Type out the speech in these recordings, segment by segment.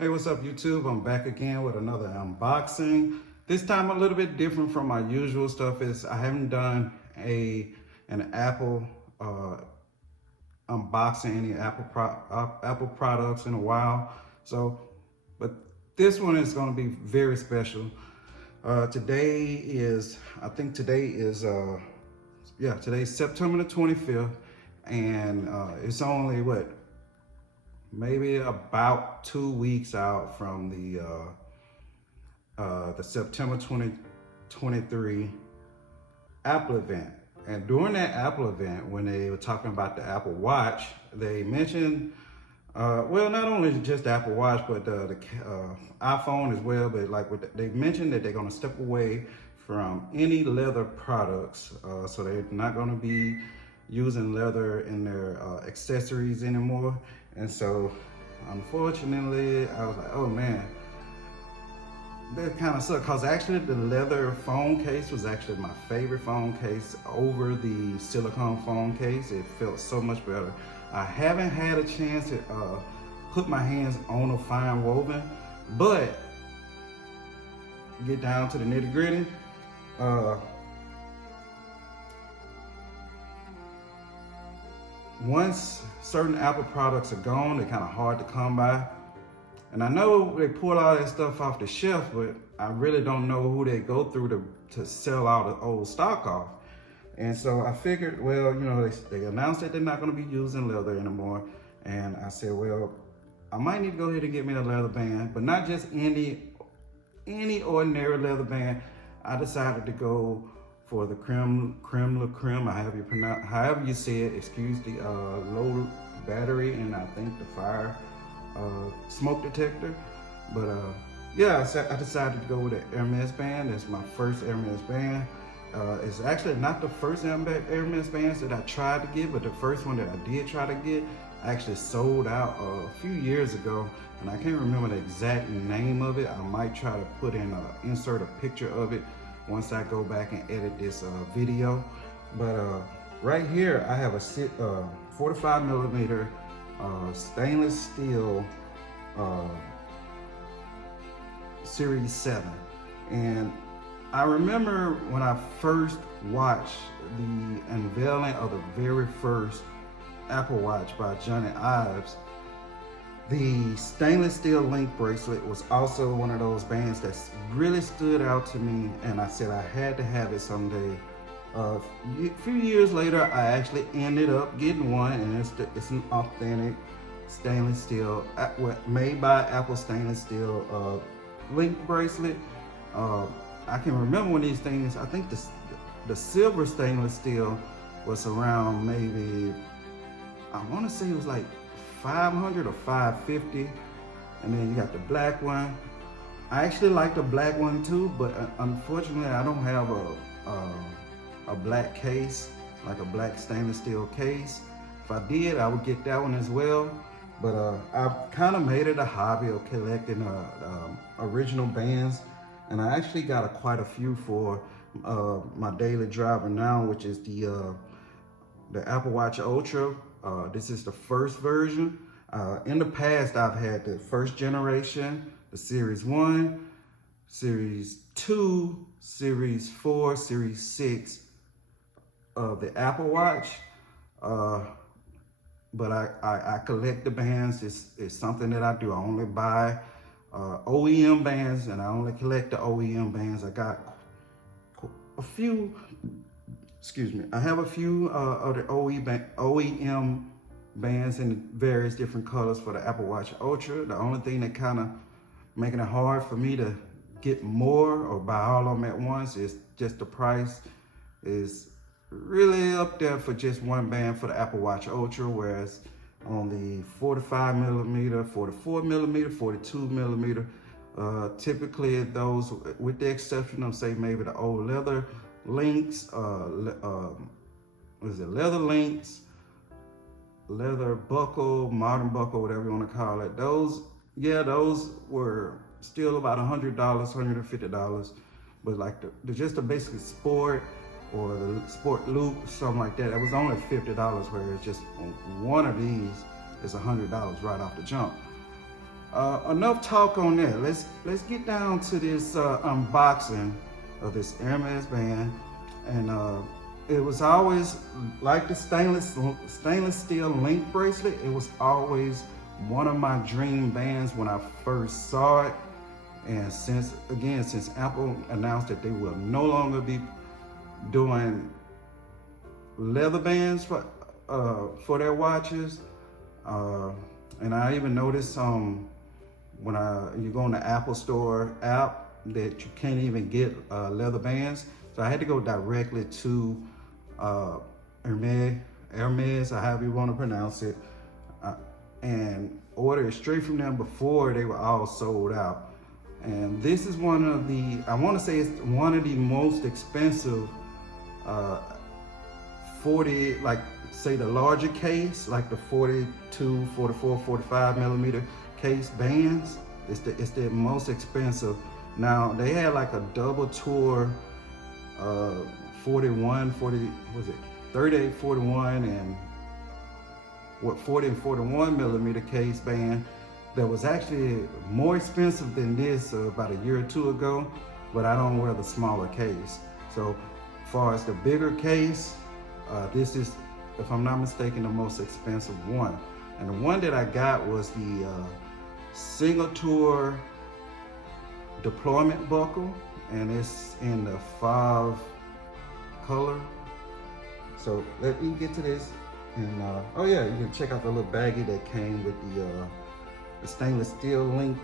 Hey, what's up YouTube? I'm back again with another unboxing. This time a little bit different from my usual stuff is I haven't done an Apple unboxing any Apple products in a while. But this one is going to be very special. Today's September the 25th, and it's only maybe about 2 weeks out from the September 2023 Apple event. And during that Apple event, when they were talking about the Apple Watch, they mentioned, not only just the Apple Watch, but the iPhone as well. But they mentioned that they're going to step away from any leather products. So they're not going to be using leather in their accessories anymore. And so, unfortunately, I was like, oh man, that kind of sucked, because actually the leather phone case was actually my favorite phone case over the silicone phone case. It felt so much better. I haven't had a chance to put my hands on a fine woven, but get down to the nitty gritty. Once certain Apple products are gone, they're kind of hard to come by. And I know they pull all that stuff off the shelf, but I really don't know who they go through to sell all the old stock off. And so I figured, well, they announced that they're not going to be using leather anymore. And I said, well, I might need to go ahead and get me a leather band, but not just any ordinary leather band. I decided to go for the creme la creme, however you say it, excuse the low battery and I think the fire smoke detector. But I decided to go with the Hermès band. It's my first Hermès band. It's actually not the first Hermès bands that I tried to get, but the first one that I did try to get actually sold out a few years ago, and I can't remember the exact name of it. I might try to insert a picture of it once I go back and edit this video. But right here I have a 45 millimeter stainless steel Series 7. And I remember when I first watched the unveiling of the very first Apple Watch by Johnny Ives, the stainless steel link bracelet was also one of those bands that really stood out to me, and I said I had to have it someday. A few years later, I actually ended up getting one, and it's an authentic stainless steel, made by Apple stainless steel link bracelet. I can remember when these things, I think the silver stainless steel was around maybe, I want to say it was like 500 or 550, and then you got the black one. I actually like the black one too, but unfortunately I don't have a black case, like a black stainless steel case. If I did, I would get that one as well. But I've kind of made it a hobby of collecting original bands, and I actually got quite a few for my daily driver now, which is the Apple Watch Ultra. This is the first version. In the past, I've had the first generation, the Series 1, Series 2, Series 4, Series 6 of the Apple Watch. But I collect the bands. It's something that I do. I only buy OEM bands, and I only collect the OEM bands. I got a few, I have a few of the OEM bands in various different colors for the Apple Watch Ultra. The only thing that kind of making it hard for me to get more or buy all of them at once is just the price is really up there for just one band for the Apple Watch Ultra, whereas on the 45 millimeter, 44 millimeter, 42 millimeter, typically those, with the exception of say maybe the old leather links, leather links, leather buckle, modern buckle, whatever you want to call it, those were still about $100, $150. But like just the basic sport or the sport loop, something like that, it was only $50, whereas just one of these is $100 right off the jump. enough talk on that. Let's get down to this unboxing of this Hermès band, and it was always like the stainless steel link bracelet. It was always one of my dream bands when I first saw it, and since Apple announced that they will no longer be doing leather bands for their watches, and I even noticed when you go on the Apple Store app that you can't even get leather bands. So I had to go directly to Hermès, or however you want to pronounce it, and order it straight from them before they were all sold out. And this is one of the, I want to say it's one of the most expensive 40, like say the larger case, like the 42, 44, 45 millimeter case bands. It's the most expensive. Now they had like a double tour 41, 40, was it 38, 41, and what 40 and 41 millimeter case band that was actually more expensive than this about a year or two ago, but I don't wear the smaller case. So as far as the bigger case, this is, if I'm not mistaken, the most expensive one. And the one that I got was the single tour deployment buckle, and it's in the Fauve color. So let me get to this, and oh yeah, you can check out the little baggie that came with the stainless steel link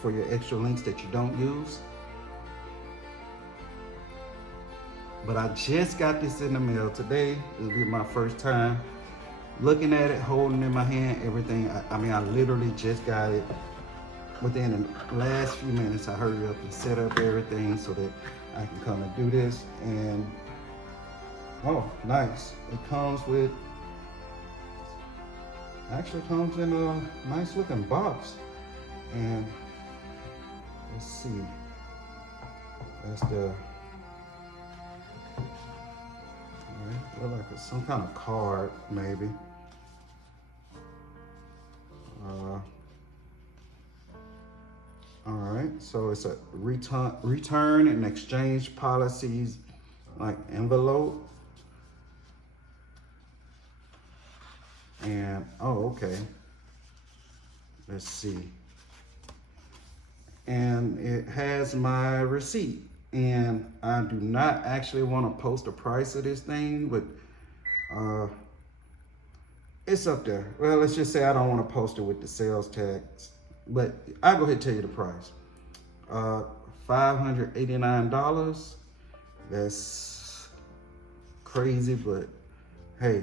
for your extra links that you don't use. But I just got this in the mail today. It'll be my first time looking at it, holding it in my hand, everything. I mean, I literally just got it within the last few minutes. I hurried up and set up everything so that I can come and do this. And oh, nice. It comes with, actually comes in a nice looking box. And let's see, that's the, look like it's some kind of card, maybe. All right, so it's a return and exchange policies, like envelope. And oh, okay. Let's see. And it has my receipt. And I do not actually want to post the price of this thing, but it's up there. Well, let's just say I don't want to post it with the sales tax, but I'll go ahead and tell you the price. $589. That's crazy, but hey,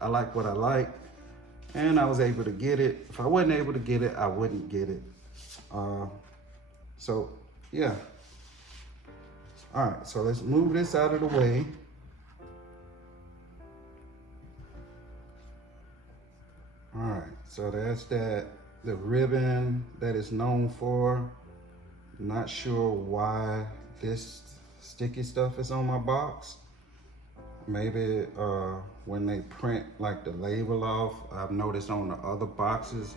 I like what I like, and I was able to get it. If I wasn't able to get it, I wouldn't get it. So yeah. All right, so let's move this out of the way. All right, so that's the ribbon that is known for. Not sure why this sticky stuff is on my box. Maybe when they print like the label off, I've noticed on the other boxes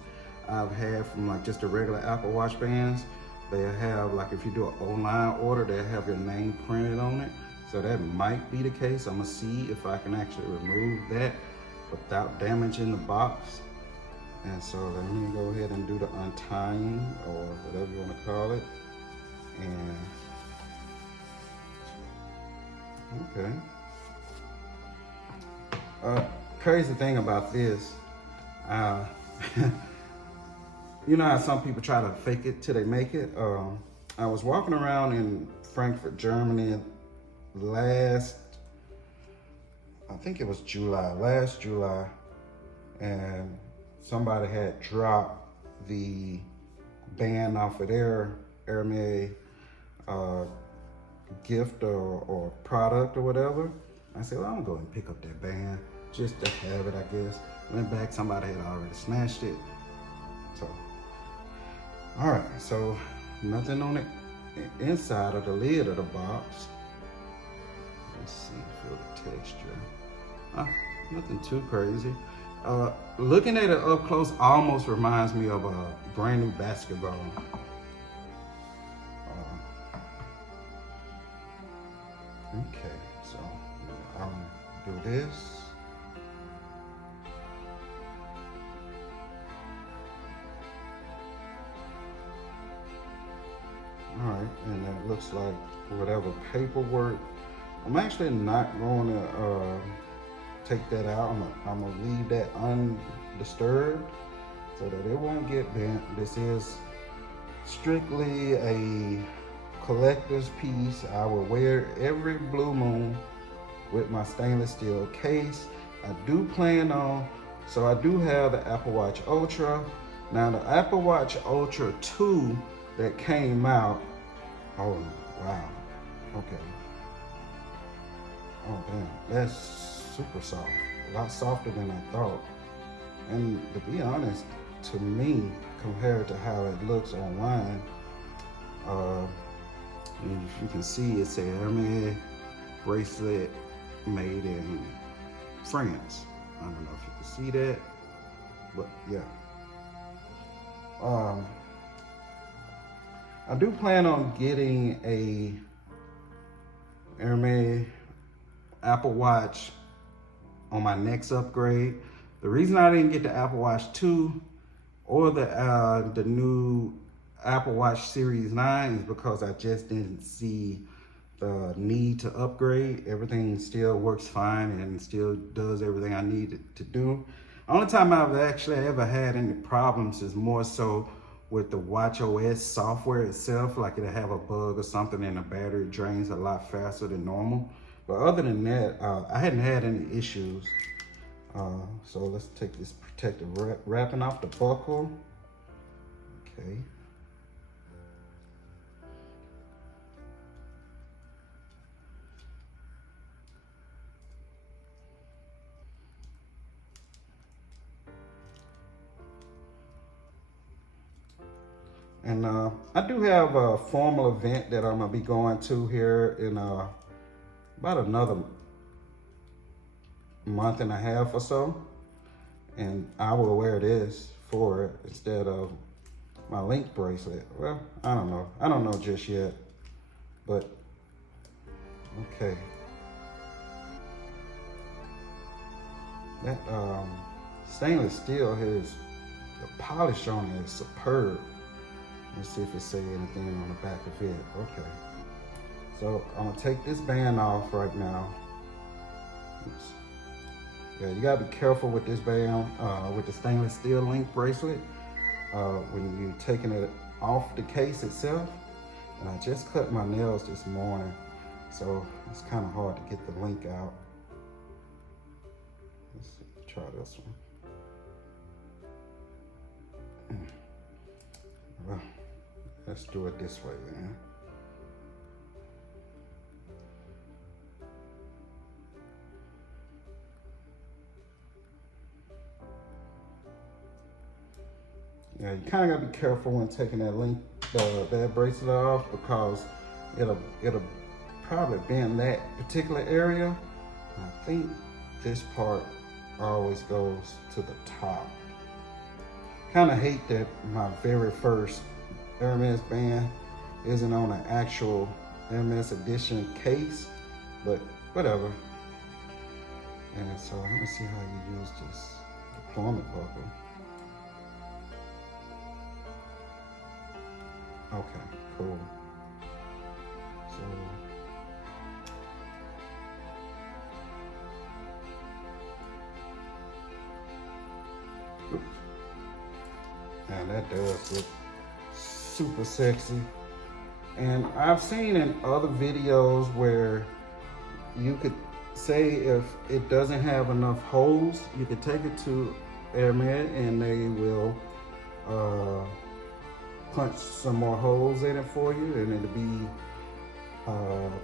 I've had from like just the regular Apple Watch bands, they have, like if you do an online order, they have your name printed on it. So that might be the case. I'm gonna see if I can actually remove that without damaging the box. And so let me go ahead and do the untying, or whatever you wanna call it. And, okay. Crazy thing about this, you know how some people try to fake it till they make it? I was walking around in Frankfurt, Germany last, I think it was last July, and somebody had dropped the band off of their Hermès gift or product or whatever. I said, well, I'm going to go and pick up that band just to have it, I guess. Went back, somebody had already snatched it. So, all right, so nothing on it inside of the lid of the box. Let's see, feel the texture. Nothing too crazy. Looking at it up close almost reminds me of a brand new basketball. Okay, so do this. All right, and it looks like whatever paperwork. I'm actually not going to take that out. I'm gonna leave that undisturbed so that it won't get bent. This is strictly a collector's piece. I will wear every blue moon with my stainless steel case. I do plan on, so I do have the Apple Watch Ultra. Now the Apple Watch Ultra 2 that came out, oh wow, okay. Oh damn, that's super soft, a lot softer than I thought. And to be honest, to me, compared to how it looks online, if you can see, it's a Hermès bracelet made in France. I don't know if you can see that, but yeah. I do plan on getting a Hermès Apple Watch on my next upgrade. The reason I didn't get the Apple Watch 2 or the new Apple Watch Series 9 is because I just didn't see the need to upgrade. Everything still works fine and still does everything I need it to do. The only time I've actually ever had any problems is more so with the Watch OS software itself, like it'll have a bug or something and the battery drains a lot faster than normal. But other than that, I hadn't had any issues. So let's take this protective wrapping off the buckle. Okay. And I do have a formal event that I'm gonna be going to here in about another month and a half or so. And I will wear this for it instead of my link bracelet. Well, I don't know. I don't know just yet, but okay. That stainless steel here is, the polish on it is superb. Let's see if it says anything on the back of it. Okay. So I'm gonna take this band off right now. Oops. Yeah, you gotta be careful with this band, with the stainless steel link bracelet, when you're taking it off the case itself. And I just cut my nails this morning, so it's kind of hard to get the link out. Let's see, try this one. Well, let's do it this way then. Yeah, you kind of gotta be careful when taking that link, that bracelet off, because it'll probably bend that particular area. I think this part always goes to the top. Kind of hate that my very first Hermès band isn't on an actual Hermès edition case, but whatever. And so let me see how you use this deployment buckle. Okay, cool. So oops. And that does look super sexy. And I've seen in other videos where you could say if it doesn't have enough holes, you could take it to Hermès and they will punch some more holes in it for you, and it'll be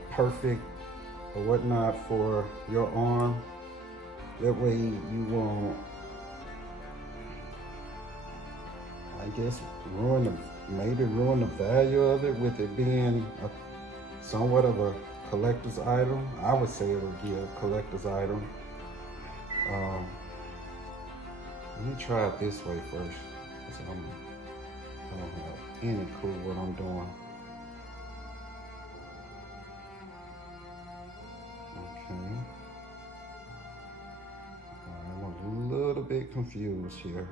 perfect or whatnot for your arm. That way you won't, I guess, maybe ruin the value of it, with it being somewhat of a collector's item. I would say it would be a collector's item. Let me try it this way first, because I don't have any clue what I'm doing. Okay. I'm a little bit confused here.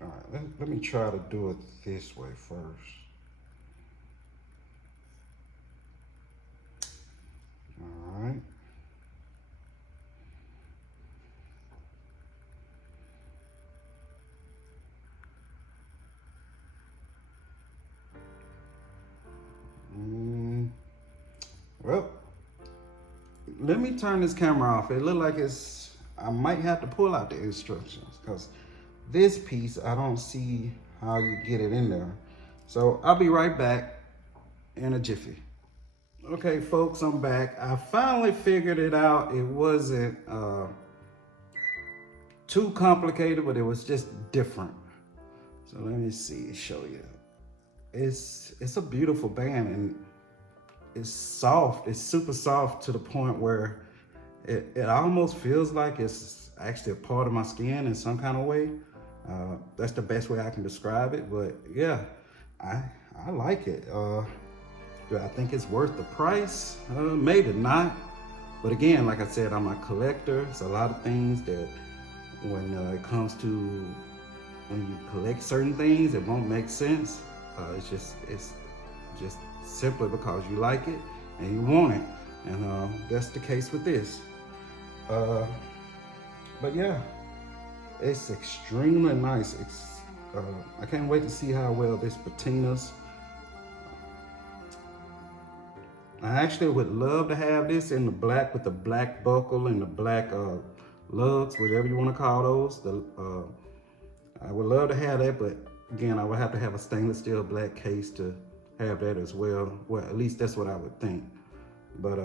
All right, let me try to do it this way first. All right. Well, let me turn this camera off. It look like I might have to pull out the instructions, because this piece, I don't see how you get it in there. So I'll be right back in a jiffy. Okay, folks, I'm back. I finally figured it out. It wasn't too complicated, but it was just different. So let me show you. It's a beautiful band, and it's soft. It's super soft to the point where it almost feels like it's actually a part of my skin in some kind of way. That's the best way I can describe it. But yeah, I like it. Do I think it's worth the price? Maybe not. But again, like I said, I'm a collector. It's a lot of things that when it comes to when you collect certain things, it won't make sense. It's just simply because you like it and you want it. And that's the case with this. But yeah, it's extremely nice. I can't wait to see how well this patinas. I actually would love to have this in the black with the black buckle and the black lugs, whatever you want to call those. I would love to have that, but again, I would have to have a stainless steel black case to have that as well. Well, at least that's what I would think. But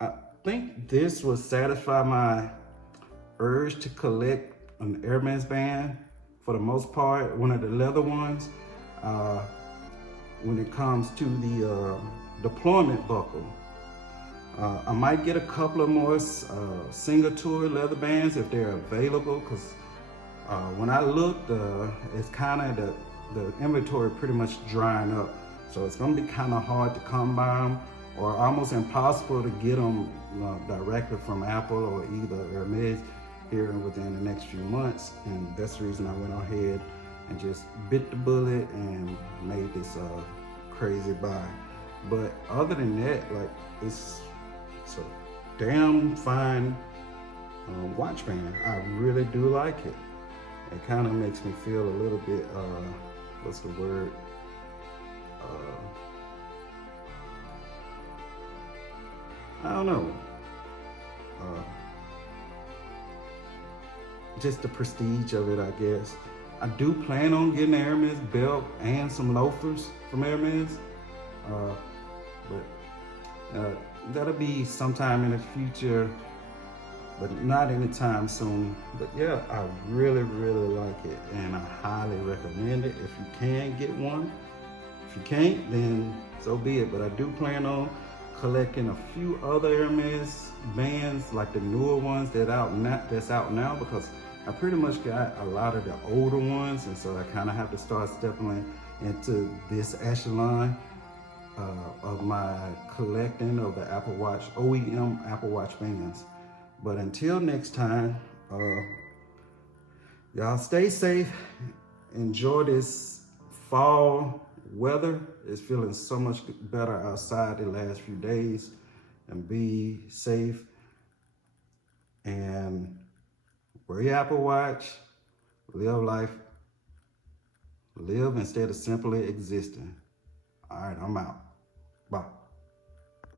I think this will satisfy my urge to collect an Hermès band for the most part, one of the leather ones. When it comes to the deployment buckle, I might get a couple of more single tour leather bands if they're available, because when I looked, it's kind of the inventory pretty much drying up, so it's going to be kind of hard to come by them, or almost impossible to get them directly from Apple or either Hermès here within the next few months. And that's the reason I went ahead and just bit the bullet and made this crazy buy. But other than that, like, it's a damn fine watch band. I really do like it. It kind of makes me feel a little bit, what's the word? I don't know. Just the prestige of it, I guess. I do plan on getting an Hermès belt and some loafers from Hermès. But that'll be sometime in the future, but not anytime soon. But yeah, I really, really like it, and I highly recommend it if you can get one. If you can't, then so be it. But I do plan on collecting a few other Hermès bands, like the newer ones that's out now, because I pretty much got a lot of the older ones, and so I kind of have to start stepping into this echelon of my collecting of the Apple Watch, OEM Apple Watch bands. But until next time, y'all stay safe, enjoy this fall weather. It's feeling so much better outside the last few days, and be safe and wear your Apple Watch, live life, live instead of simply existing. All right, I'm out. Bye.